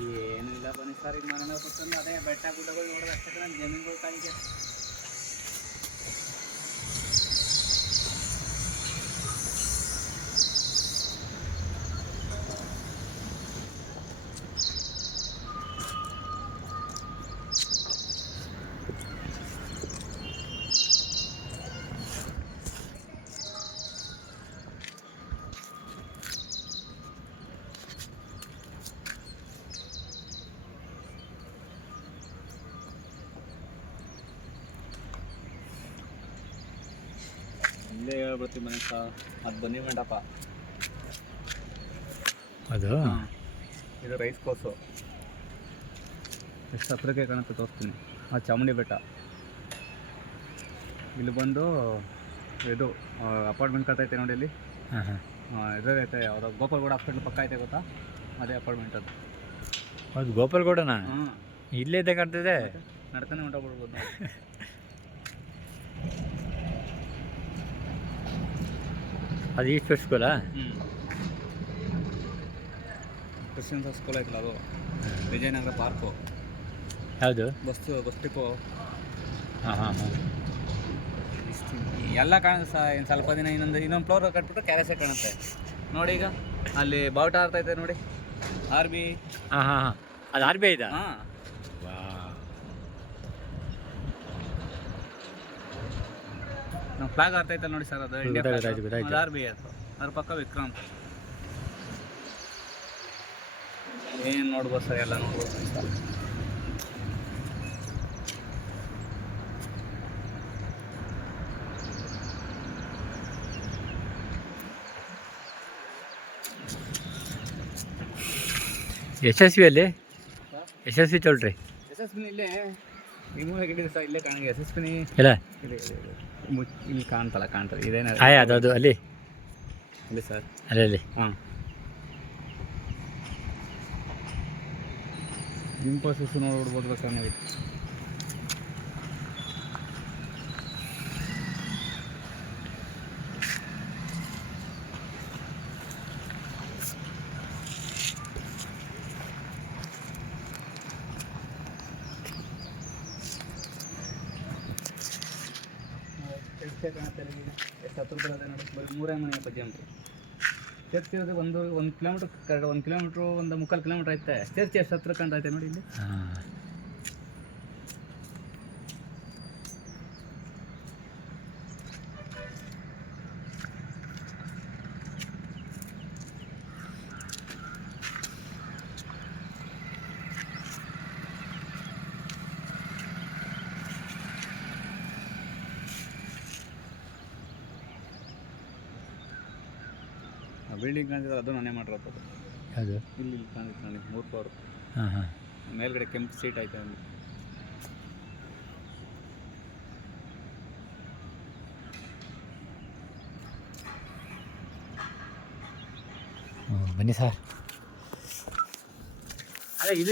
ಏನು ಇಲ್ಲ ಬನ್ನಿ ಸರ್, ಈಗ ಮನೆ ಕೂತ್ಕೊಂಡು ಅದೇ ಬೆಟ್ಟ ಗುಡ್ಡಗಳು ನೋಡೋದು ಅಷ್ಟೇ ನಮ್ಮ ಜಮೀನುಗಳು ಕಾಯಿಗೆ. ಇಲ್ಲೇ ಹೇಳ್ಬಿಡ್ತೀವಿ ಮನೆ ಸಹ, ಅದು ಬನ್ನಿ ಮಂಟಪ ಅದು. ಇದು ರೈಸ್ ಕೋಸು ಎಷ್ಟು ಹತ್ರಕ್ಕೆ ಕಾಣುತ್ತೆ ತೋರಿಸ್ತೀನಿ. ಆ ಚಾಮುಂಡಿ ಬೆಟ್ಟ. ಇಲ್ಲಿ ಬಂದು ಇದು ಅಪಾರ್ಟ್ಮೆಂಟ್ ಕಟ್ಟೈತೆ ನೋಡಿ ಇಲ್ಲಿ. ಇದೈತೆ ಯಾವುದೋ ಗೋಪಾಲ್ಗೌಡ ಹಾಸ್ಪಿಟ್ಲ್ ಪಕ್ಕ ಐತೆ ಗೊತ್ತಾ, ಅದೇ ಅಪಾರ್ಟ್ಮೆಂಟ್ ಅದು. ಅದು ಗೋಪಾಲ್ಗೌಡನಾ? ಇಲ್ಲೇ ಇದೆ ಕಾಣ್ತಿದೆ. ನಡ್ತಾನೆ ಹೊಂಟೋಗ್ಬಿಡ್ಬೋದು. ಅದು ಈಸ್ಟ್ ಸ್ಕೂಲಾ? ಕ್ರಿಶ್ಚಿಯನ್ಸ್ ಸ್ಕೂಲ್ ಐತಲ್ಲ ಅದು. ವಿಜಯನಗರ ಪಾರ್ಕು. ಯಾವುದು? Bus depot. ಹಾಂ. ಎಲ್ಲ ಕಾಣುತ್ತೆ ಸಹ. ಇನ್ನು ಸ್ವಲ್ಪ ದಿನ ಇನ್ನೊಂದು ಫ್ಲೋರ್ ಕಟ್ಬಿಟ್ಟು ಕ್ಯಾರೆಸೇ ಕಾಣುತ್ತೆ ನೋಡಿ. ಈಗ ಅಲ್ಲಿ ಬಾವುಟ ಆರ್ತೈತೆ ನೋಡಿ, RB. ಹಾಂ. ಅದು RBI ಇದಾ? ಹಾಂ. ನಮ್ಮ ಫ್ಲಾಗ್ ಆರ್ತೈತೆ ನೋಡಿ ಸರ್, ಅದು ಇಂಡಿಯಾ ಫ್ಲಾಗ್. ಅದು RBI ಅದು. ಅದ್ರ ಪಕ್ಕ ವಿಕ್ರಾಂತ್. ಏನು ನೋಡ್ಬೋದು ಸರ್, ಎಲ್ಲ ನೋಡ್ಬೋದು ಸರ್. ಯಶಸ್ವಿಯಲ್ಲಿ ಯಶಸ್ವಿ ಚೌಲ್ಟ್ರಿ. ಯಶಸ್ವಿನಿ ಇಲ್ಲೇ ಈ ಮೂಲೆ ಗಿಡ ಸಹ ಇಲ್ಲೇ ಕಾಣ. ಯಶಸ್ವಿನಿ ಇಲ್ಲ ಇಲ್ಲಿ ಕಾಣ್ತಲ್ಲ ಇದೇನ ಅದು ಅಲ್ಲಿ ಇಲ್ಲಿ ಸರ್, ಅಲ್ಲಿ. ಹಾಂ. ಇಂಪೋಸಿಸ್ ನೋಡ್ಬೋದು ಬೇಕಾದ್ರೆ ನಾವು. ಎಷ್ಟು ಕಾಣುತ್ತೆ ಎಷ್ಟು ಹತ್ತು ರೂಪಾಯಿ ಅದೇ ನೋಡಿ. ಬರೀ 3 ಮನೆ ಬಜ್ಜಿ ಅಂತ ಚರ್ಚ್ ಇರೋದು. ಒಂದು ಕಿಲೋಮೀಟ್ರ್ 1 ಮುಕ್ಕಾಲು ಕಿಲೋಮೀಟ್ರ್ ಐತೆ. ಚರ್ಚ್ ಎಷ್ಟು ಹತ್ರ ಕಂಡೈತೆ ನೋಡಿ ಇಲ್ಲಿ. ಬಿಲ್ಡಿಂಗ್ ಕಾಣಿದ್ರೆ ಅದು ನಾನೇ ಮಾಡಿರೋದು. ಅದು ಇಲ್ಲಿ ಕಾಣಿಸ್ತು ನೋಡಿ, 3 ಫ್ಲೋರ್. ಹಾಂ. ಮೇಲ್ಗಡೆ ಕೆಂಪು ಸೀಟ್ ಐತೆ ಅಲ್ಲಿ. ಬನ್ನಿ ಸರ್. ಅದೇ ಇದು